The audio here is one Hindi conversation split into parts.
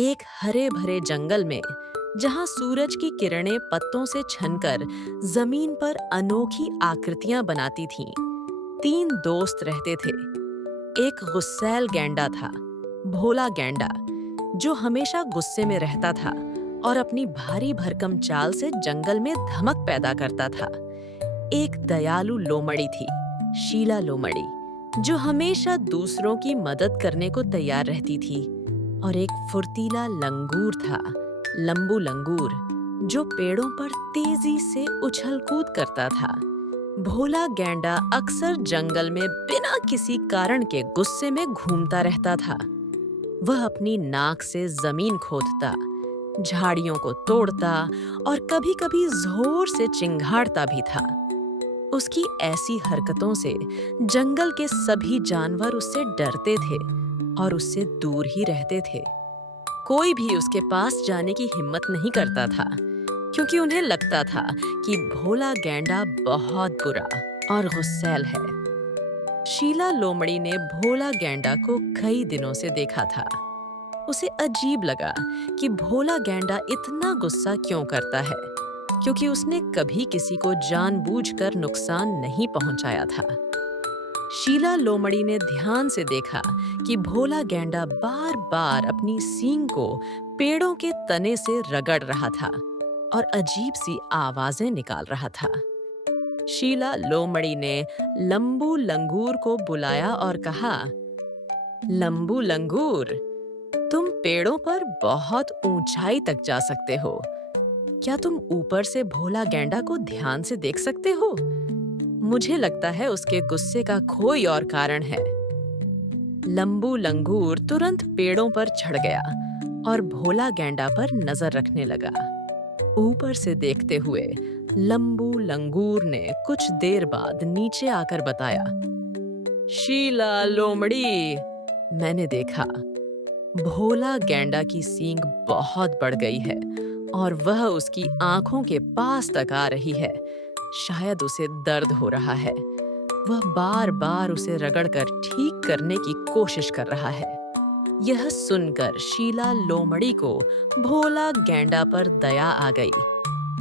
एक हरे भरे जंगल में जहां सूरज की किरणें पत्तों से छनकर जमीन पर अनोखी आकृतियां बनाती थीं, तीन दोस्त रहते थे। एक गुस्सैल गैंडा था, भोला गैंडा, जो हमेशा गुस्से में रहता था और अपनी भारी भरकम चाल से जंगल में धमक पैदा करता था। एक दयालु लोमड़ी थी, शीला लोमड़ी, जो हमेशा दूसरों की मदद करने को तैयार रहती थी। और एक फुर्तीला लंगूर था, लंबू लंगूर, जो पेड़ों पर तेजी से उछल कूद करता था। भोला गैंडा अक्सर जंगल में बिना किसी कारण के गुस्से में घूमता रहता था। वह अपनी नाक से जमीन खोदता, झाड़ियों को तोड़ता और कभी-कभी जोर से चिंघाड़ता भी था। उसकी ऐसी हरकतों से जंगल के सभी जानवर उससे डरते थे और उससे दूर ही रहते थे। कोई भी उसके पास जाने की हिम्मत नहीं करता था, क्योंकि उन्हें लगता था कि भोला गैंडा बहुत बुरा और गुस्सैल है। शीला लोमड़ी ने भोला गैंडा को कई दिनों से देखा था। उसे अजीब लगा कि भोला गैंडा इतना गुस्सा क्यों करता है, क्योंकि उसने कभी किसी को जानबूझकर नुकसान नहीं पहुंचाया था। शीला लोमड़ी ने ध्यान से देखा कि भोला गैंडा बार-बार अपनी सींग को पेड़ों के तने से रगड़ रहा था और अजीब सी आवाजें निकाल रहा था। शीला लोमड़ी ने लंबू लंगूर को बुलाया और कहा, लंबू लंगूर, तुम पेड़ों पर बहुत ऊंचाई तक जा सकते हो। क्या तुम ऊपर से भोला गैंडा को ध्यान से देख सकते हो? मुझे लगता है उसके गुस्से का कोई और कारण है। लंबू लंगूर तुरंत पेड़ों पर चढ़ गया और भोला गैंडा पर नजर रखने लगा। ऊपर से देखते हुए लंबू लंगूर ने कुछ देर बाद नीचे आकर बताया, शीला लोमड़ी, मैंने देखा भोला गैंडा की सींग बहुत बढ़ गई है और वह उसकी आंखों के पास तक आ रही है। शायद उसे दर्द हो रहा है। वह बार-बार उसे रगड़कर ठीक करने की कोशिश कर रहा है। यह सुनकर शीला लोमड़ी को भोला गैंडा पर दया आ गई।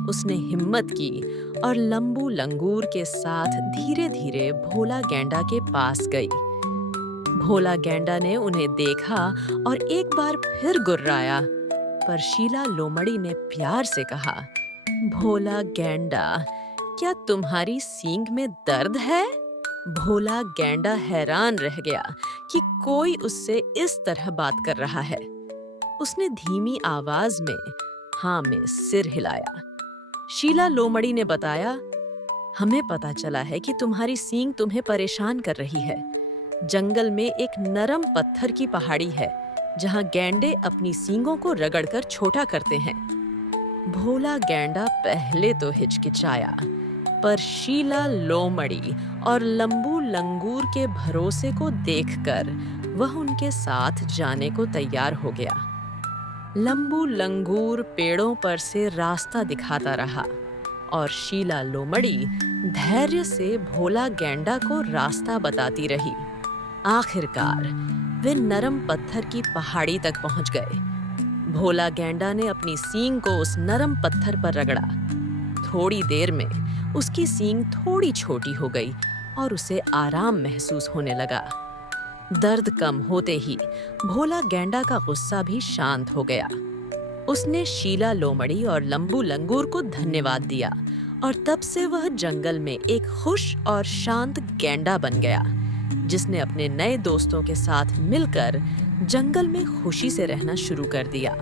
उसने हिम्मत की और लंबू लंगूर के साथ धीरे-धीरे भोला गैंडा के पास गई। भोला गैंडा ने उन्हें देखा और एक बार फिर गुर्राया, पर शीला लोमड़ी ने प्यार से कहा, भोला गैंडा, क्या तुम्हारी सींग में दर्द है? भोला गैंडा हैरान रह गया कि कोई उससे इस तरह बात कर रहा है। उसने धीमी आवाज में हाँ में सिर हिलाया। शीला लोमड़ी ने बताया, हमें पता चला है कि तुम्हारी सींग तुम्हें परेशान कर रही है। जंगल में एक नरम पत्थर की पहाड़ी है, जहां गैंडे अपनी सींगों को रगड़कर छोटा करते हैं। भोला गैंडा पहले तो हिचकिचाया, पर शीला लोमड़ी और लंबू लंगूर के भरोसे को देखकर वह उनके साथ जाने को तैयार हो गया। लंबू लंगूर पेड़ों पर से रास्ता दिखाता रहा और शीला लोमड़ी धैर्य से भोला गैंडा को रास्ता बताती रही। आखिरकार वे नरम पत्थर की पहाड़ी तक पहुंच गए। भोला गैंडा ने अपनी सींग को उस नरम पत्थर पर रगड़ा। थोड़ी देर में उसकी सींग थोड़ी छोटी हो गई और उसे आराम महसूस होने लगा। दर्द कम होते ही भोला गैंडा का गुस्सा भी शांत हो गया। उसने शीला लोमड़ी और लंबू लंगूर को धन्यवाद दिया और तब से वह जंगल में एक खुश और शांत गैंडा बन गया, जिसने अपने नए दोस्तों के साथ मिलकर जंगल में खुशी से रहना शुरू कर दिया।